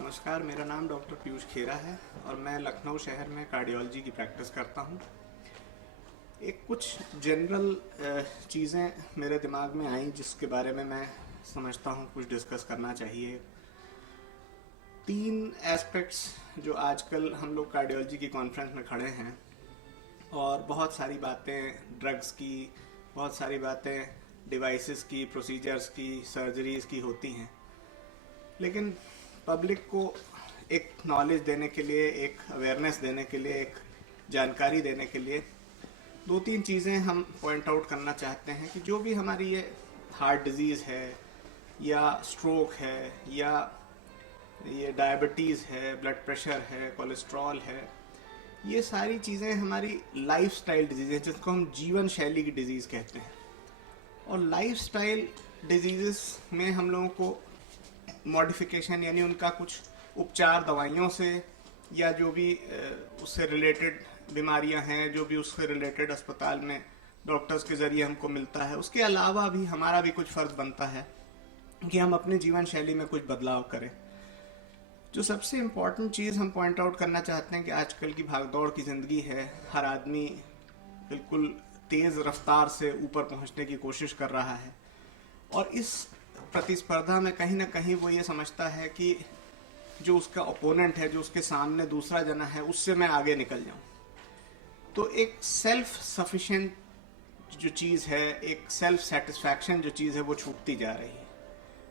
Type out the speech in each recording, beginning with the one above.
नमस्कार, मेरा नाम डॉक्टर पीयूष खेरा है और मैं लखनऊ शहर में कार्डियोलॉजी की प्रैक्टिस करता हूँ। एक कुछ जनरल चीज़ें मेरे दिमाग में आई जिसके बारे में मैं समझता हूँ कुछ डिस्कस करना चाहिए। 3 एस्पेक्ट्स जो आजकल हम लोग कार्डियोलॉजी की कॉन्फ्रेंस में खड़े हैं और बहुत सारी बातें ड्रग्स की, बहुत सारी बातें डिवाइसेस की, प्रोसीजर्स की, सर्जरीज की होती हैं, लेकिन पब्लिक को एक नॉलेज देने के लिए, एक अवेयरनेस देने के लिए, एक जानकारी देने के लिए 2-3 चीज़ें हम पॉइंट आउट करना चाहते हैं कि जो भी हमारी ये हार्ट डिजीज़ है या स्ट्रोक है या ये डायबिटीज़ है, ब्लड प्रेशर है, कोलेस्ट्रॉल है, ये सारी चीज़ें हमारी लाइफस्टाइल डिजीज़ है जिसको हम जीवन शैली की डिजीज़ कहते हैं। और लाइफस्टाइल डिजीज़ में हम लोगों को मॉडिफिकेशन यानी उनका कुछ उपचार दवाइयों से या जो भी उससे रिलेटेड बीमारियां हैं, जो भी उससे रिलेटेड अस्पताल में डॉक्टर्स के ज़रिए हमको मिलता है, उसके अलावा भी हमारा भी कुछ फ़र्ज बनता है कि हम अपने जीवन शैली में कुछ बदलाव करें। जो सबसे इम्पॉर्टेंट चीज़ हम पॉइंट आउट करना चाहते हैं कि आजकल की भागदौड़ की ज़िंदगी है, हर आदमी बिल्कुल तेज़ रफ्तार से ऊपर पहुंचने की कोशिश कर रहा है और इस प्रतिस्पर्धा में कहीं ना कहीं वो ये समझता है कि जो उसका ओपोनेंट है, जो उसके सामने दूसरा जना है, उससे मैं आगे निकल जाऊं। तो एक सेल्फ सफिशिएंट जो चीज़ है, एक सेल्फ सेटिस्फैक्शन जो चीज़ है, वो छूटती जा रही है।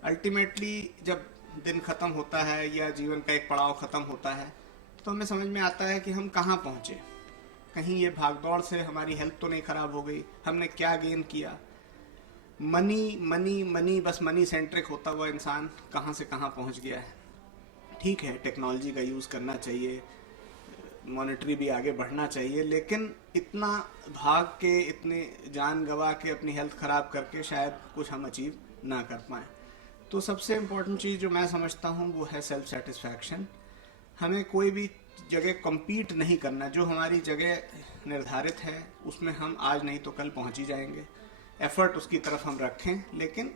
अल्टीमेटली जब दिन ख़त्म होता है या जीवन का एक पड़ाव ख़त्म होता है तो हमें समझ में आता है कि हम कहाँ पहुँचे। कहीं ये भागदौड़ से हमारी हेल्थ तो नहीं ख़राब हो गई, हमने क्या गेन किया। मनी मनी मनी, बस मनी सेंट्रिक होता हुआ इंसान कहाँ से कहाँ पहुँच गया है। ठीक है, टेक्नोलॉजी का यूज़ करना चाहिए, मॉनेटरी भी आगे बढ़ना चाहिए, लेकिन इतना भाग के, इतने जान गंवा के, अपनी हेल्थ ख़राब करके शायद कुछ हम अचीव ना कर पाएँ। तो सबसे इम्पोर्टेंट चीज़ जो मैं समझता हूँ वो है सेल्फ सेटिस्फैक्शन। हमें कोई भी जगह कम्पीट नहीं करना। जो हमारी जगह निर्धारित है उसमें हम आज नहीं तो कल पहुँच ही जाएंगे। एफर्ट उसकी तरफ हम रखें, लेकिन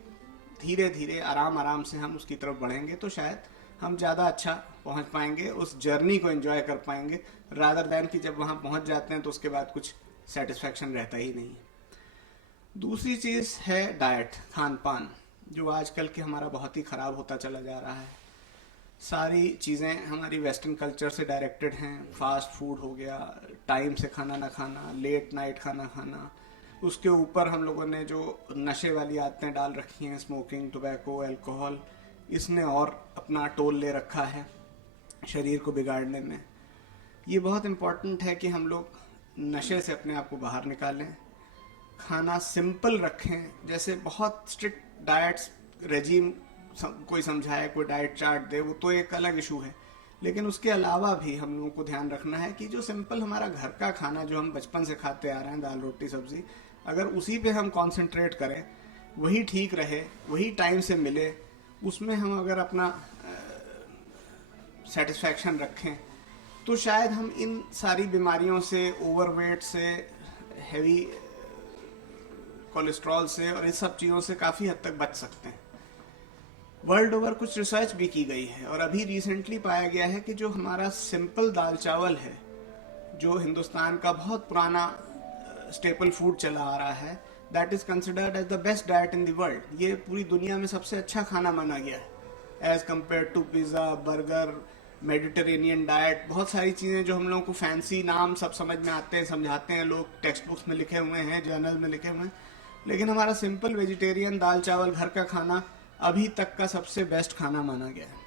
धीरे धीरे आराम आराम से हम उसकी तरफ बढ़ेंगे तो शायद हम ज़्यादा अच्छा पहुंच पाएंगे, उस जर्नी को एंजॉय कर पाएंगे, रादर दैन कि जब वहां पहुंच जाते हैं तो उसके बाद कुछ सेटिस्फैक्शन रहता ही नहीं है। दूसरी चीज़ है डाइट, खान पान, जो आजकल के हमारा बहुत ही ख़राब होता चला जा रहा है। सारी चीज़ें हमारी वेस्टर्न कल्चर से डायरेक्टेड हैं। फास्ट फूड हो गया, टाइम से खाना ना खाना, लेट नाइट खाना खाना, उसके ऊपर हम लोगों ने जो नशे वाली आदतें डाल रखी हैं, स्मोकिंग, टोबैको, अल्कोहल, इसने और अपना टोल ले रखा है शरीर को बिगाड़ने में। ये बहुत इम्पोर्टेंट है कि हम लोग नशे से अपने आप को बाहर निकालें, खाना सिंपल रखें। जैसे बहुत स्ट्रिक्ट डाइट्स रेजीम कोई समझाए, कोई डाइट चार्ट दे, वो तो एक अलग इशू है, लेकिन उसके अलावा भी हम लोगों को ध्यान रखना है कि जो सिंपल हमारा घर का खाना जो हम बचपन से खाते आ रहे हैं, दाल रोटी सब्जी, अगर उसी पे हम कंसंट्रेट करें, वही ठीक रहे, वही टाइम से मिले, उसमें हम अगर अपना सेटिस्फैक्शन रखें तो शायद हम इन सारी बीमारियों से, ओवरवेट से, हैवी कोलेस्ट्रॉल से और इस सब चीज़ों से काफ़ी हद तक बच सकते हैं। वर्ल्ड ओवर कुछ रिसर्च भी की गई है और अभी रिसेंटली पाया गया है कि जो हमारा सिंपल दाल चावल है, जो हिंदुस्तान का बहुत पुराना स्टेपल फूड चला आ रहा है, that is considered as the best diet in the world. ये पूरी दुनिया में सबसे अच्छा खाना माना गया है as compared to pizza, burger, Mediterranean diet. बहुत सारी चीज़ें जो हम लोगों को फैंसी नाम सब समझ में आते हैं, समझाते हैं लोग, टेक्स्ट बुक्स में लिखे हुए हैं, जर्नल में लिखे हुए हैं, लेकिन हमारा सिंपल वेजिटेरियन दाल चावल घर का खाना अभी तक का सबसे बेस्ट खाना माना गया है।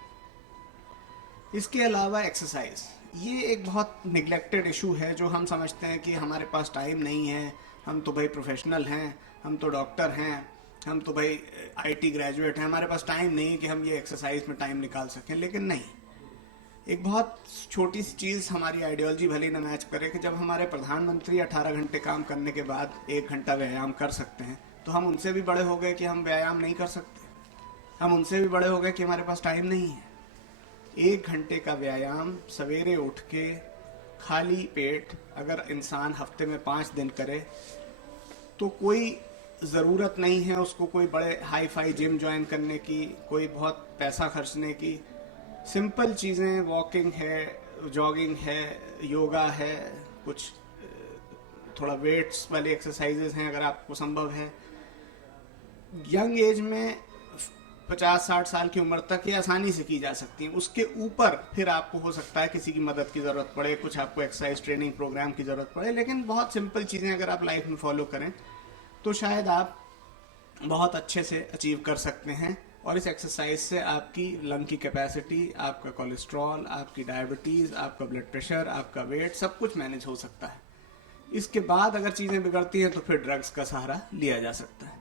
इसके अलावा एक्सरसाइज, ये एक बहुत निगलेक्टेड इशू है जो हम समझते हैं कि हमारे पास टाइम नहीं है, हम तो भाई प्रोफेशनल हैं, हम तो डॉक्टर हैं, हम तो भाई आईटी ग्रेजुएट हैं, हमारे पास टाइम नहीं है कि हम ये एक्सरसाइज में टाइम निकाल सकें। लेकिन नहीं, एक बहुत छोटी सी चीज़ हमारी आइडियोलॉजी भले ना मैच करे कि जब हमारे प्रधानमंत्री 18 घंटे काम करने के बाद 1 घंटा व्यायाम कर सकते हैं, तो हम उनसे भी बड़े हो गए कि हम व्यायाम नहीं कर सकते। हम उनसे भी बड़े हो गए कि हमारे पास टाइम नहीं है। 1 घंटे का व्यायाम सवेरे उठ के खाली पेट अगर इंसान हफ्ते में 5 दिन करे तो कोई ज़रूरत नहीं है उसको कोई बड़े हाई फाई जिम ज्वाइन करने की, कोई बहुत पैसा खर्चने की। सिंपल चीज़ें, वॉकिंग है, जॉगिंग है, योगा है, कुछ थोड़ा वेट्स वाली एक्सरसाइजेज हैं अगर आपको संभव है। यंग एज में 50-60 साल की उम्र तक ये आसानी से की जा सकती हैं। उसके ऊपर फिर आपको हो सकता है किसी की मदद की ज़रूरत पड़े, कुछ आपको एक्सरसाइज ट्रेनिंग प्रोग्राम की ज़रूरत पड़े, लेकिन बहुत सिंपल चीज़ें अगर आप लाइफ में फॉलो करें तो शायद आप बहुत अच्छे से अचीव कर सकते हैं। और इस एक्सरसाइज से आपकी लंग की कैपेसिटी, आपका कोलेस्ट्रॉल, आपकी डायबिटीज़, आपका ब्लड प्रेशर, आपका वेट, सब कुछ मैनेज हो सकता है। इसके बाद अगर चीज़ें बिगड़ती हैं तो फिर ड्रग्स का सहारा लिया जा सकता है।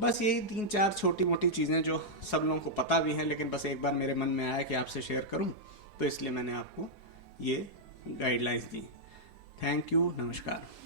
बस यही 3-4 छोटी मोटी चीज़ें जो सब लोगों को पता भी हैं, लेकिन बस एक बार मेरे मन में आया कि आपसे शेयर करूं, तो इसलिए मैंने आपको ये गाइडलाइंस दी। थैंक यू, नमस्कार।